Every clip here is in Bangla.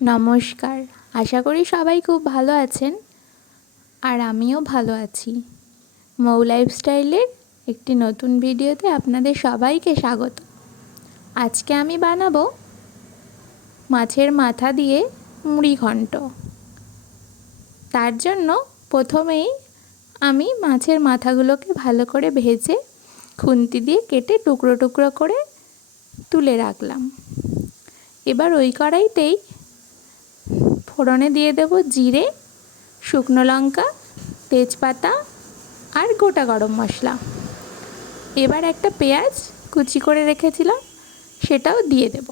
নমস্কার। আশা করি সবাই খুব ভালো আছেন আর আমিও ভালো আছি। মৌ লাইফস্টাইলের একটি নতুন ভিডিওতে আপনাদের সবাইকে স্বাগত। আজকে আমি বানাবো মাছের মাথা দিয়ে মুড়ি ঘন্ট। তার জন্য প্রথমেই আমি মাছের মাথাগুলোকে ভালো করে ভেজে খুন্তি দিয়ে কেটে টুকরো টুকরো করে তুলে রাখলাম। এবার ওই কড়াইতেই ফোড়নে দিয়ে দেব জিরে, শুকনো লঙ্কা, তেজপাতা আর গোটা গরম মশলা। এবার একটা পেঁয়াজ কুচি করে রেখেছিলাম সেটাও দিয়ে দেব।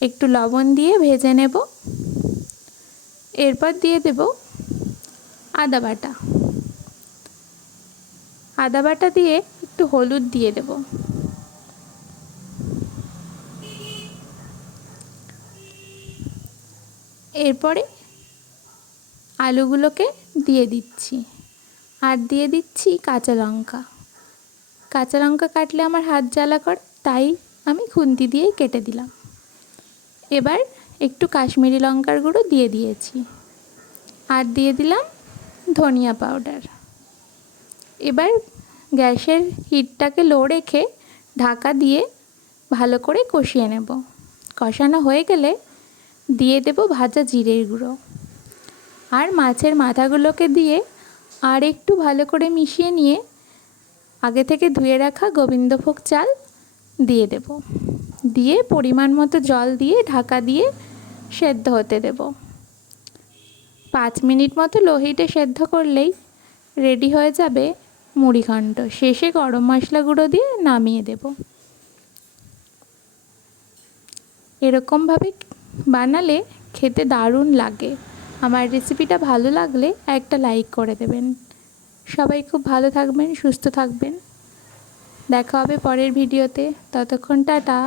একটু লবণ দিয়ে ভেজে নেব। এরপর দিয়ে দেব আদা বাটা। আদা বাটা দিয়ে একটু হলুদ দিয়ে দেব। এরপরে আলুগুলোকে দিয়ে দিচ্ছি আর দিয়ে দিচ্ছি কাঁচা লঙ্কা। কাঁচা লঙ্কা কাটলে আমার হাত জ্বালা করে, তাই আমি খুন্তি দিয়েই কেটে দিলাম। এবার একটু কাশ্মীরি লঙ্কার গুঁড়ো দিয়ে দিয়েছি আর দিয়ে দিলাম ধনিয়া পাউডার। এবার গ্যাসের হিটটাকে লো রেখে ঢাকা দিয়ে ভালো করে কষিয়ে নেব। কষানো হয়ে গেলে দিয়ে দেব ভাজা জিরের গুঁড়ো আর মাছের মাথাগুলোকে দিয়ে আর একটু ভালো করে মিশিয়ে নিয়ে আগে থেকে ধুয়ে রাখা গোবিন্দভোগ চাল দিয়ে দেব। দিয়ে পরিমাণ মতো জল দিয়ে ঢাকা দিয়ে সেদ্ধ হতে দেব। 5 মিনিট মতো লো হিটে সেদ্ধ করলেই রেডি হয়ে যাবে মুড়ি ঘন্ট। শেষে গরম মশলা গুঁড়ো দিয়ে নামিয়ে দেব। এরকমভাবে বানালে খেতে দারুণ লাগে। আমার রেসিপিটা ভালো লাগলে একটা লাইক করে দেবেন। সবাই খুব ভালো থাকবেন, সুস্থ থাকবেন। দেখা হবে পরের ভিডিওতে। ততক্ষণ টাটা।